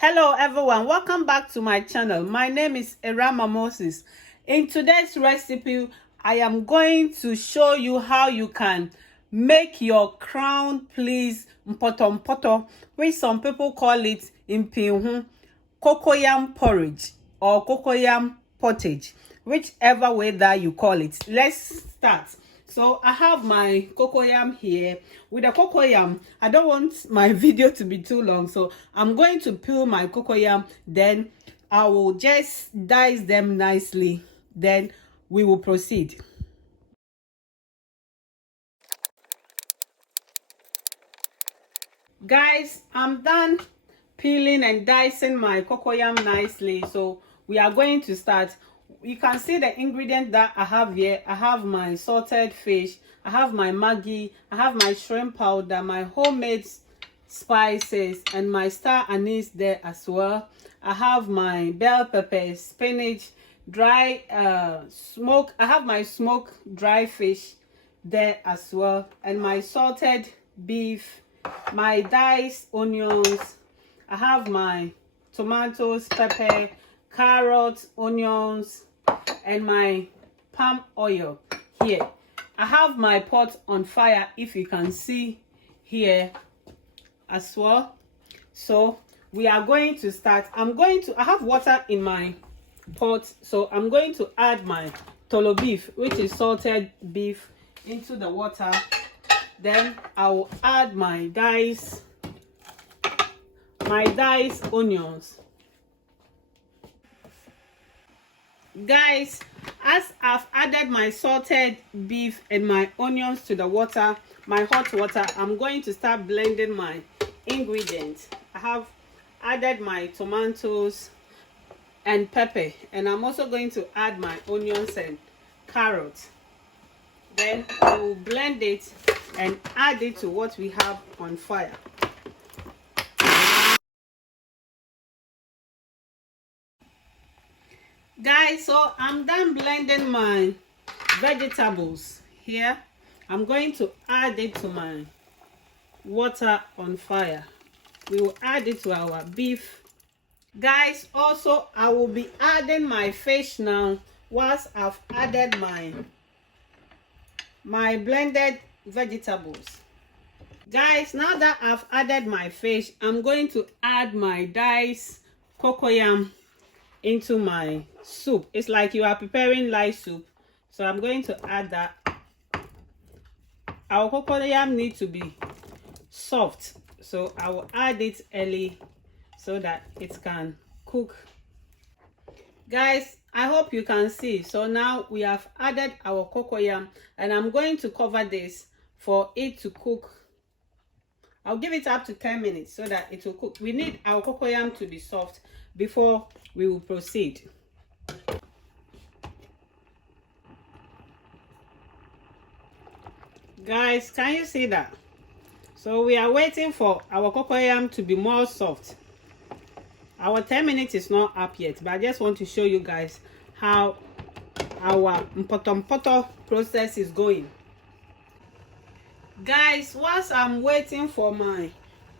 Hello everyone, welcome back to my channel. My name is Erama Moses. In today's recipe, I am going to show you how you can make your crown please Mpotompoto, which some people call it Mpihuu, Cocoyam porridge or Cocoyam pottage, whichever way that you call it. Let's start. So I have my cocoyam here. With the cocoyam, I don't want my video to be too long, so I'm going to peel my cocoyam, then I will just dice them nicely, then we will proceed. Guys, I'm done peeling and dicing my cocoyam nicely, so we are going to start. You can see the ingredients that I have here. I have my salted fish, I have my Maggi, I have my shrimp powder, my homemade spices, and my Star Aniseed there as well. I have my bell peppers, spinach, dry smoke. I have my smoked dry fish there as well, and my salted beef, my diced onions. I have my tomatoes, pepper, carrots, onions, and my palm oil here. I have my pot on fire, if you can see here as well. So we are going to start. I have water in my pot, so I'm going to add my tolo beef, which is salted beef, into the water. Then I will add my diced onions. Guys, as I've added my salted beef and my onions to the water, my hot water, I'm going to start blending my ingredients. I have added my tomatoes and pepper, and I'm also going to add my onions and carrots. Then I will blend it and add it to what we have on fire. Guys, so I'm done blending my vegetables here. I'm going to add it to my water on fire. We will add it to our beef. Guys, also I will be adding my fish now once I've added my blended vegetables. Guys, now that I've added my fish, I'm going to add my diced cocoyam into my soup. It's like you are preparing light soup, so I'm going to add that. Our cocoyam needs to be soft, so I will add it early so that it can cook. Guys, I hope you can see. So now we have added our cocoyam, and I'm going to cover this for it to cook. I'll give it up to 10 minutes so that it will cook. We need our cocoyam to be soft before we will proceed. Guys, can you see that? So we are waiting for our cocoyam to be more soft. Our 10 minutes is not up yet, but I just want to show you guys how our Mpotompoto process is going. Guys, whilst I'm waiting for my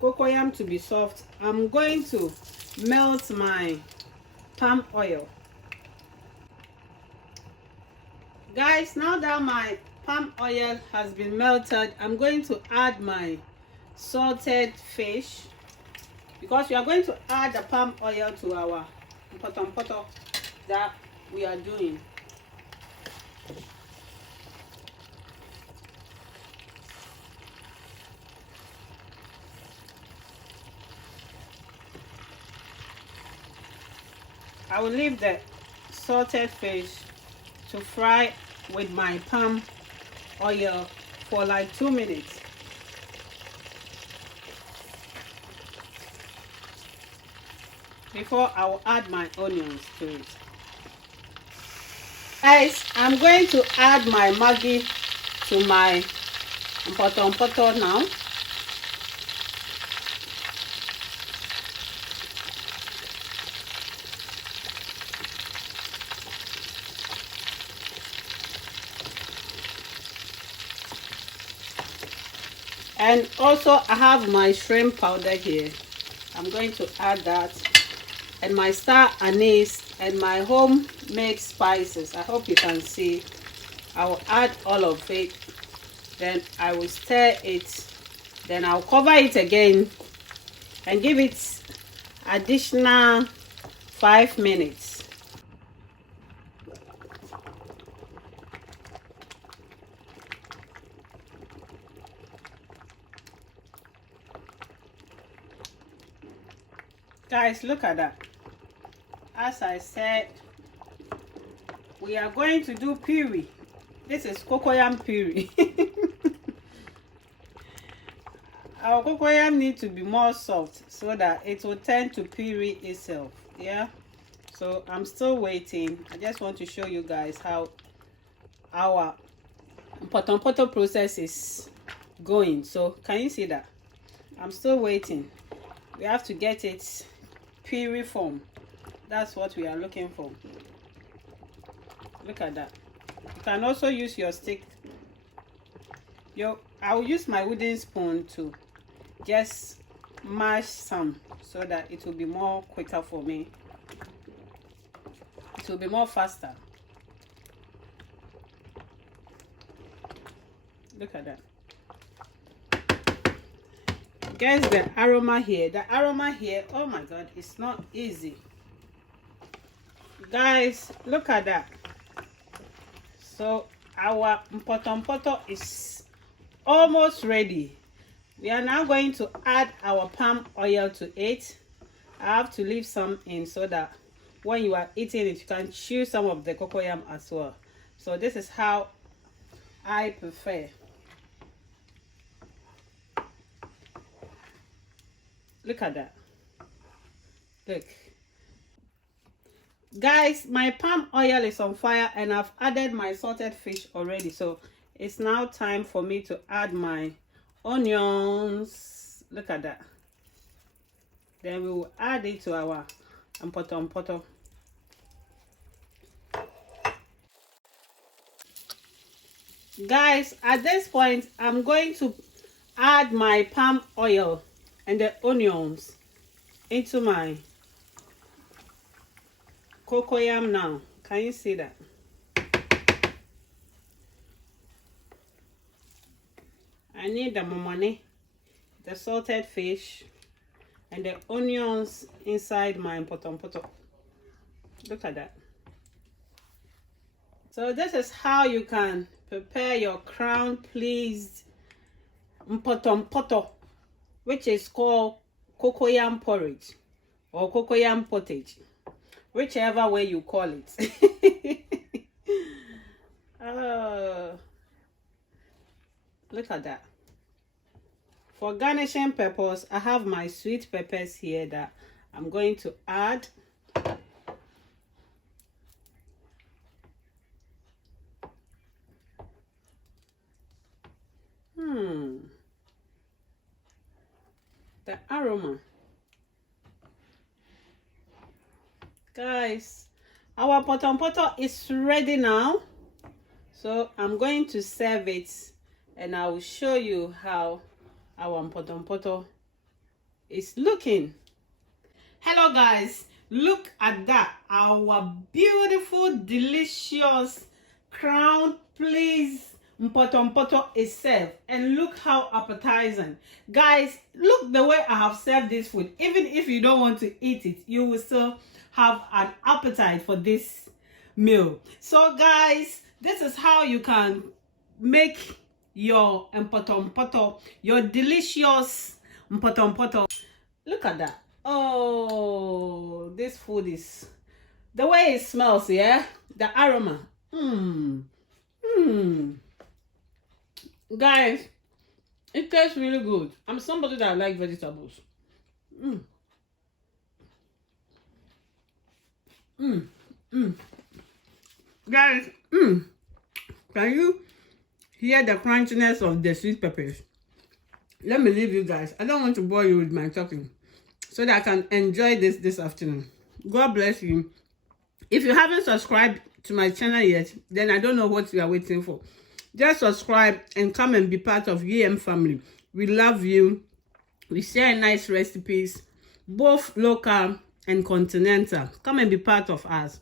cocoyam to be soft, I'm going to melt my palm oil. Guys, now that my palm oil has been melted, I'm going to add my salted fish, because we are going to add the palm oil to our Mpotompoto that we are doing. I will leave the salted fish to fry with my palm oil for like 2 minutes. Before I will add my onions to it. Guys, I'm going to add my Maggi to my Mpotompoto now. And also I have my shrimp powder here. I'm going to add that, and my Star Anise and my homemade spices. I hope you can see. I will add all of it, then I will stir it, then I'll cover it again and give it additional 5 minutes. Guys, look at that. As I said, we are going to do puree. This is cocoyam puree. Our cocoyam needs to be more soft so that it will turn to puree itself. Yeah, so I'm still waiting. I just want to show you guys how our Mpotompoto process is going. So can you see that? I'm still waiting. We have to get it puree form. That's what we are looking for. Look at that. You can also use your stick. I'll use my wooden spoon to just mash some so that it will be more quicker for me. It will be more faster. Look at that. Guys, the aroma here, oh my god, it's not easy. Guys, look at that. So our Mpotompoto is almost ready. We are now going to add our palm oil to it. I have to leave some in so that when you are eating it, you can chew some of the cocoyam as well. So this is how I prefer. Look at that. Look. Guys, my palm oil is on fire and I've added my salted fish already. So it's now time for me to add my onions. Look at that. Then we will add it to our Mpotompoto. Guys, at this point, I'm going to add my palm oil and the onions into my cocoyam now. Can you see that? I need the momoni, the salted fish, and the onions inside my Mpotompoto. Look at that. So this is how you can prepare your crown pleased Mpotompoto, which is called cocoyam porridge or cocoyam pottage, whichever way you call it. Look at that. For garnishing purpose, I have my sweet peppers here that I'm going to add. The aroma. Guys, our Mpotompoto is ready now. So I'm going to serve it and I will show you how our Mpotompoto is looking. Hello guys, look at that. Our beautiful, delicious crown please Mpotompoto is served, and look how appetizing. Guys, look the way I have served this food. Even if you don't want to eat it, you will still have an appetite for this meal. So guys, this is how you can make your Mpotompoto, your delicious Mpotompoto. Look at that. Oh, this food is the way it smells. Yeah, the aroma. Guys, it tastes really good. I'm somebody that like vegetables. Guys, can you hear the crunchiness of the sweet peppers? Let me leave you guys. I don't want to bore you with my talking, so that I can enjoy this afternoon. God bless you. If you haven't subscribed to my channel yet, then I don't know what you are waiting for. Just subscribe and come and be part of UM family. We love you. We share nice recipes. both local and continental. Come and be part of us.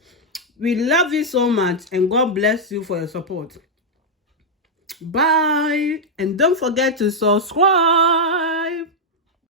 We love you so much, and God bless you for your support. Bye, and don't forget to subscribe.